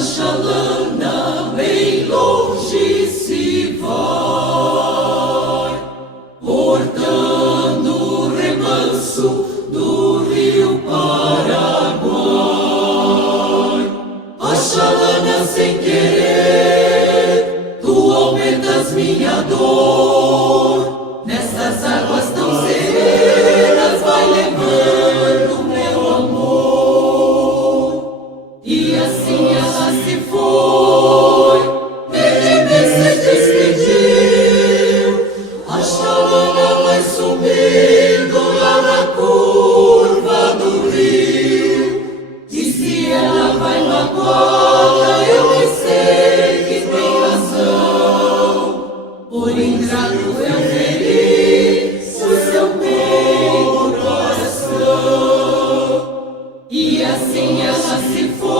Chalana bem longe se vai, portando o remanso do rio Paraguai. A Chalana sem querer, tu aumentas minha dor, nessas águas tão serenas vai levando meu amor. E assim ela se foi, ele se despediu. A Chalana vai subindo lá na curva do rio, e se ela vai magoada, eu bem sei que tem razão. Por ingrato eu feri o seu peito, coração. E assim ela se foi.